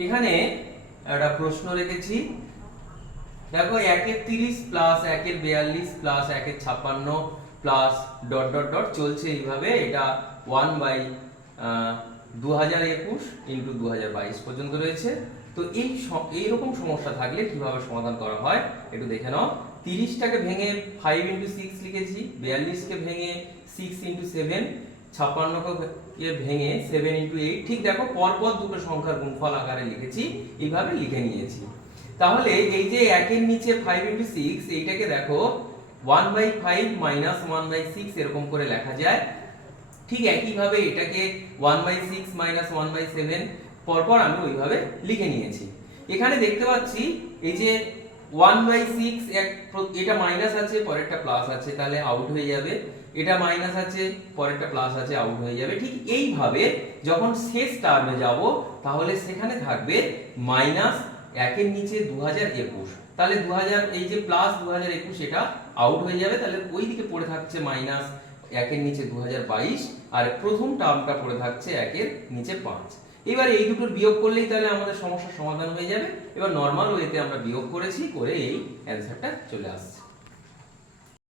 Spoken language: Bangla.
এখানে একটা প্রশ্ন রেখেছি, দেখো 1 এর 30 প্লাস 1 এর 42 প্লাস 1 এর 56 প্লাস ডট ডট ডট চলছে এইভাবে। এটা 1/2021 ইন্টু 2022 পর্যন্ত রয়েছে। তো এইরকম সমস্যা থাকলে কিভাবে সমাধান করা হয় একটু দেখে নাও। 30টাকে ভেঙে 5 ইন্টু 6 লিখেছি, 42কে ভেঙে 6 ইন্টু 7, 56কে ভেঙে 7 ইন্টু 8। ঠিক দেখো পরপর দুটো সংখ্যার গুণফল আকারে লিখেছি, এইভাবে লিখে নিয়েছি। তাহলে এই যে 1 এর নিচে 5 ইন্টু 6, এইটাকে দেখো 1/5 মাইনাস 1/6 এরকম করে লেখা যায়। ঠিক একইভাবে এটাকে 1/6 মাইনাস 1/7 পরপর আমি ওইভাবে লিখে নিয়েছি। এখানে দেখতে পাচ্ছি এই যে 1/6 এটা মাইনাস আছে পরেরটা প্লাস আছে, তাহলে আউট হয়ে যাবে। এটা মাইনাস আছে পরেরটা প্লাস আছে, আউট হয়ে যাবে। ঠিক এইভাবে যখন শেষ টার্মে যাব তাহলে সেখানে থাকবে মাইনাস 1 এর নিচে 2021, তাহলে 2000 এই যে প্লাস 2021 এটা আউট হয়ে যাবে। তাহলে ওই দিকে পড়ে থাকছে মাইনাস 1 এর নিচে 2022, আর প্রথম টার্মটা পড়ে থাকছে 1 এর নিচে 5। এবার এই দুটোর বিয়োগ করলেই তাহলে আমাদের সমস্যার সমাধান হয়ে যাবে। এবার নরমাল ওয়েতে আমরা বিয়োগ করেছি, করে এই অ্যানসারটা চলে আসছে।